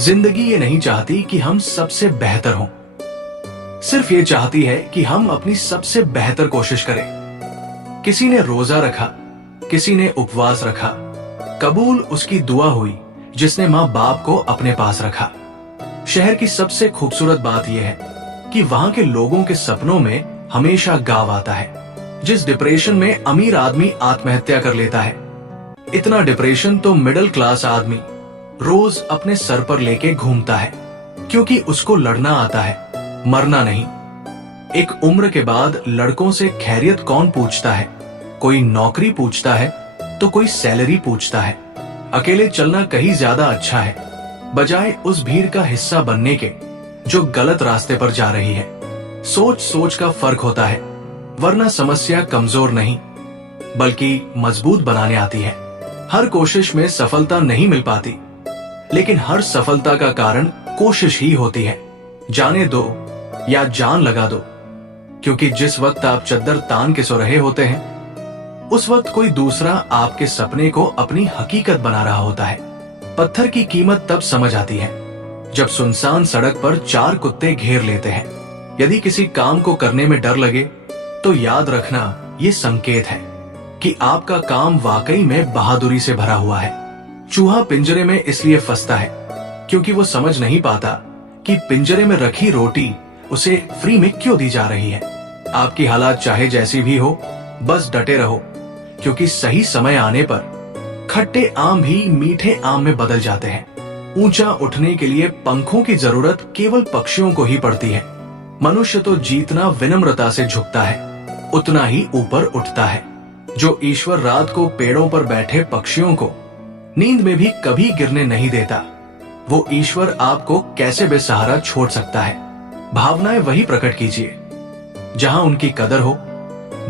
जिंदगी ये नहीं चाहती कि हम सबसे बेहतर हों, सिर्फ ये चाहती है कि हम अपनी सबसे बेहतर कोशिश करें। किसी ने रोजा रखा, किसी ने उपवास रखा, कबूल उसकी दुआ हुई जिसने माँ बाप को अपने पास रखा। शहर की सबसे खूबसूरत बात यह है कि वहां के लोगों के सपनों में हमेशा गाँव आता है। जिस डिप्रेशन में अमीर आदमी आत्महत्या कर लेता है, इतना डिप्रेशन तो मिडिल क्लास आदमी रोज अपने सर पर लेके घूमता है, क्योंकि उसको लड़ना आता है, मरना नहीं। एक उम्र के बाद लड़कों से खैरियत कौन पूछता है? कोई नौकरी पूछता है तो कोई सैलरी पूछता है। अकेले चलना कहीं ज्यादा अच्छा है, बजाय उस भीड़ का हिस्सा बनने के जो गलत रास्ते पर जा रही है। सोच सोच का फर्क होता है, वरना समस्या कमजोर नहीं बल्कि मजबूत बनाने आती है। हर कोशिश में सफलता नहीं मिल पाती, लेकिन हर सफलता का कारण कोशिश ही होती है। जाने दो या जान लगा दो, क्योंकि जिस वक्त आप चद्दर तान के सो रहे होते हैं, उस वक्त कोई दूसरा आपके सपने को अपनी हकीकत बना रहा होता है। पत्थर की कीमत तब समझ आती है जब सुनसान सड़क पर 4 कुत्ते घेर लेते हैं। यदि किसी काम को करने में डर लगे तो याद रखना, ये संकेत है कि आपका काम वाकई में बहादुरी से भरा हुआ है। चूहा पिंजरे में इसलिए फंसता है क्योंकि वो समझ नहीं पाता कि पिंजरे में रखी रोटी उसे फ्री में क्यों दी जा रही है। आपकी हालात चाहे जैसी भी हो, बस डटे रहो, क्योंकि सही समय आने पर खट्टे आम भी मीठे आम में बदल जाते हैं। ऊंचा उठने के लिए पंखों की जरूरत केवल पक्षियों को ही पड़ती है। मनुष्य तो जितना विनम्रता से झुकता है, उतना ही ऊपर उठता है। जो ईश्वर रात को पेड़ों पर बैठे पक्षियों को नींद में भी कभी गिरने नहीं देता, वो ईश्वर आपको कैसे बेसहारा छोड़ सकता है। भावनाएं वही प्रकट कीजिए जहां उनकी कदर हो।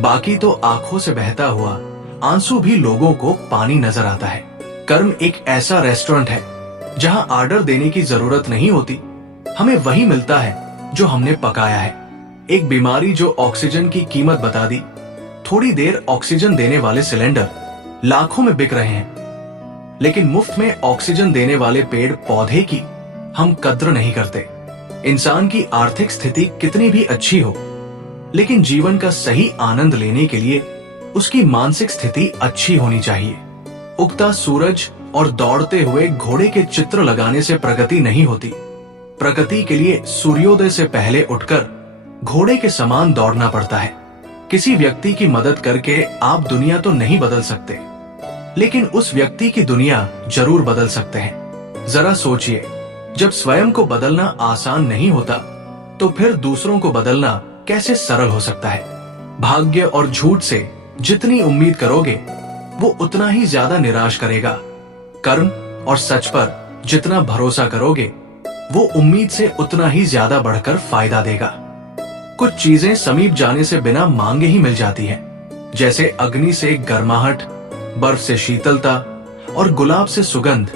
बाकी तो आंखों से बहता हुआ आंसू भी लोगों को पानी नजर आता है। कर्म एक ऐसा रेस्टोरेंट है जहां ऑर्डर देने की जरूरत नहीं होती, हमें वही मिलता है जो हमने पकाया है। एक बीमारी जो ऑक्सीजन की कीमत बता दी। थोड़ी देर ऑक्सीजन देने वाले सिलेंडर लाखों में बिक रहे हैं, लेकिन मुफ्त में ऑक्सीजन देने वाले पेड़ पौधे की हम कद्र नहीं करते। इंसान की आर्थिक स्थिति कितनी भी अच्छी हो, लेकिन जीवन का सही आनंद लेने के लिए उसकी मानसिक स्थिति अच्छी होनी चाहिए। उगता सूरज और दौड़ते हुए घोड़े के चित्र लगाने से प्रगति नहीं होती। प्रगति के लिए सूर्योदय से पहले उठकर घोड़े के समान दौड़ना पड़ता है। किसी व्यक्ति की मदद करके आप दुनिया तो नहीं बदल सकते, लेकिन उस व्यक्ति की दुनिया जरूर बदल सकते हैं। जरा सोचिए, जब स्वयं को बदलना आसान नहीं होता, तो फिर दूसरों को बदलना कैसे सरल हो सकता है। भाग्य और झूठ से जितनी उम्मीद करोगे, वो उतना ही ज्यादा निराश करेगा। कर्म और सच पर जितना भरोसा करोगे, वो उम्मीद से उतना ही ज्यादा बढ़कर फायदा देगा। कुछ चीजें समीप जाने से बिना मांगे ही मिल जाती है, जैसे अग्नि से गर्माहट, बर्फ से शीतलता और गुलाब से सुगंध।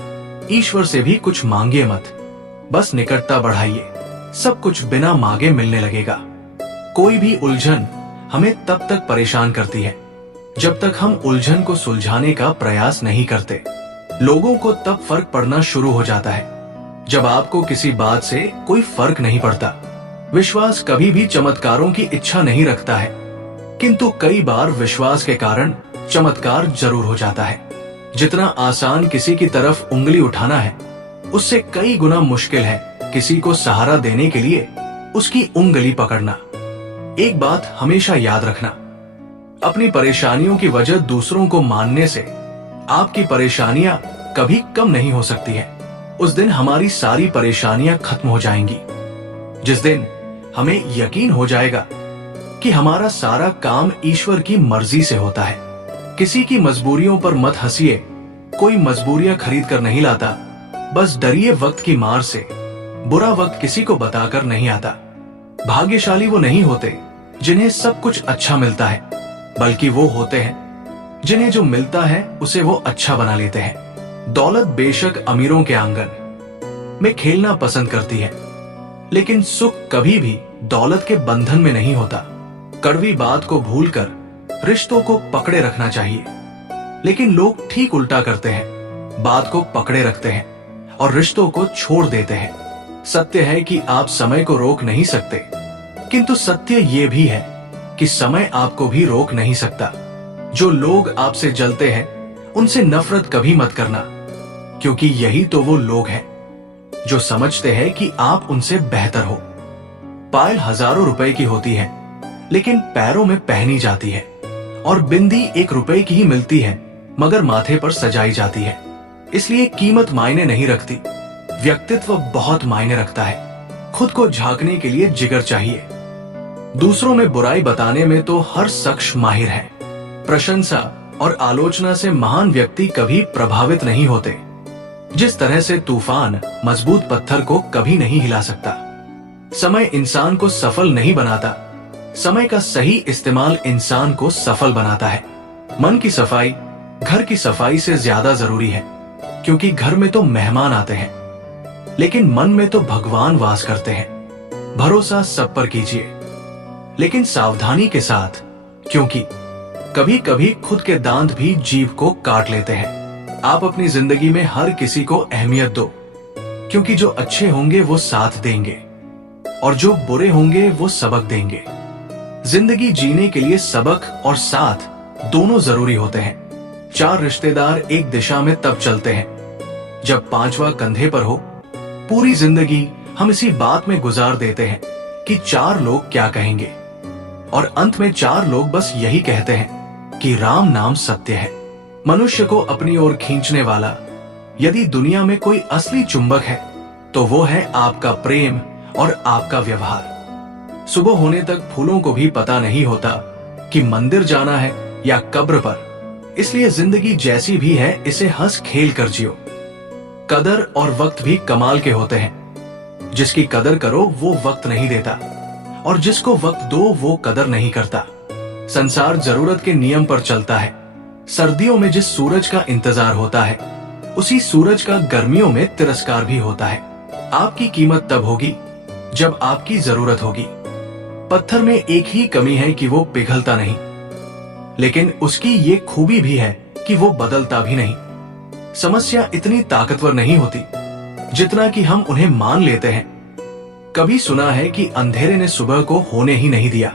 ईश्वर से भी कुछ मांगिए मत, बस निकटता बढ़ाइए, सब कुछ बिना मांगे मिलने लगेगा। कोई भी उलझन हमें तब तक परेशान करती है जब तक हम उलझन को सुलझाने का प्रयास नहीं करते। लोगों को तब फर्क पड़ना शुरू हो जाता है जब आपको किसी बात से कोई फर्क नहीं पड़ता। विश्वास कभी भी चमत्कारों की इच्छा नहीं रखता है, किंतु कई बार विश्वास के कारण चमत्कार जरूर हो जाता है। जितना आसान किसी की तरफ उंगली उठाना है, उससे कई गुना मुश्किल है किसी को सहारा देने के लिए उसकी उंगली पकड़ना। एक बात हमेशा याद रखना, अपनी परेशानियों की वजह दूसरों को मानने से आपकी परेशानियां कभी कम नहीं हो सकती है। उस दिन हमारी सारी परेशानियां खत्म हो जाएंगी, जिस दिन हमें यकीन हो जाएगा कि हमारा सारा काम ईश्वर की मर्जी से होता है। किसी की मजबूरियों पर मत हंसिए, कोई मजबूरियां खरीद कर नहीं लाता, बस डरिए वक्त की मार से। बुरा वक्त किसी को बताकर नहीं आता। भाग्यशाली वो नहीं होते जिन्हें सब कुछ अच्छा मिलता है, बल्कि वो होते हैं जिन्हें जो मिलता है उसे वो अच्छा बना लेते हैं। दौलत बेशक अमीरों के आंगन में खेलना पसंद करती है, लेकिन सुख कभी भी दौलत के बंधन में नहीं होता। कड़वी बात को भूलकर रिश्तों को पकड़े रखना चाहिए, लेकिन लोग ठीक उल्टा करते हैं, बात को पकड़े रखते हैं और रिश्तों को छोड़ देते हैं। सत्य है कि आप समय को रोक नहीं सकते, किंतु सत्य ये भी है कि समय आपको भी रोक नहीं सकता। जो लोग आपसे जलते हैं उनसे नफरत कभी मत करना, क्योंकि यही तो वो लोग हैं जो समझते हैं कि आप उनसे बेहतर हो। पायल हजारों रुपए की होती है, लेकिन पैरों में पहनी जाती है, और बिंदी 1 रुपए की ही मिलती है, मगर माथे पर सजाई जाती है। इसलिए कीमत मायने नहीं रखती, व्यक्तित्व बहुत मायने रखता है। खुद को झांकने के लिए जिगर चाहिए। दूसरों में बुराई बताने में तो हर शख्स माहिर है। प्रशंसा और आलोचना से महान व्यक्ति कभी प्रभावित नहीं होते। जिस तरह से तूफान मजबूत पत्थर को कभी नहीं हिला सकता। समय इंसान को सफल नहीं बनाता, समय का सही इस्तेमाल इंसान को सफल बनाता है। मन की सफाई घर की सफाई से ज्यादा जरूरी है, क्योंकि घर में तो मेहमान आते हैं, लेकिन मन में तो भगवान वास करते हैं। भरोसा सब पर कीजिए, लेकिन सावधानी के साथ, क्योंकि कभी कभी खुद के दांत भी जीभ को काट लेते हैं। आप अपनी जिंदगी में हर किसी को अहमियत दो, क्योंकि जो अच्छे होंगे वो साथ देंगे, और जो बुरे होंगे वो सबक देंगे। जिंदगी जीने के लिए सबक और साथ दोनों जरूरी होते हैं। 4 रिश्तेदार एक दिशा में तब चलते हैं जब 5वां कंधे पर हो। पूरी जिंदगी हम इसी बात में गुजार देते हैं कि 4 लोग क्या कहेंगे, और अंत में 4 लोग बस यही कहते हैं कि राम नाम सत्य है। मनुष्य को अपनी ओर खींचने वाला यदि दुनिया में कोई असली चुंबक है तो वो है आपका प्रेम और आपका व्यवहार। सुबह होने तक फूलों को भी पता नहीं होता कि मंदिर जाना है या कब्र पर। इसलिए जिंदगी जैसी भी है इसे हंस खेल कर जियो। कदर और वक्त भी कमाल के होते हैं। जिसकी कदर करो वो वक्त नहीं देता, और जिसको वक्त दो वो कदर नहीं करता। संसार जरूरत के नियम पर चलता है। सर्दियों में जिस सूरज का इंतजार होता है, उसी सूरज का गर्मियों में तिरस्कार भी होता है। आपकी कीमत तब होगी जब आपकी जरूरत होगी। पत्थर में एक ही कमी है कि वो पिघलता नहीं, लेकिन उसकी ये खूबी भी है कि वो बदलता भी नहीं। समस्या इतनी ताकतवर नहीं होती जितना कि हम उन्हें मान लेते हैं। कभी सुना है कि अंधेरे ने सुबह को होने ही नहीं दिया,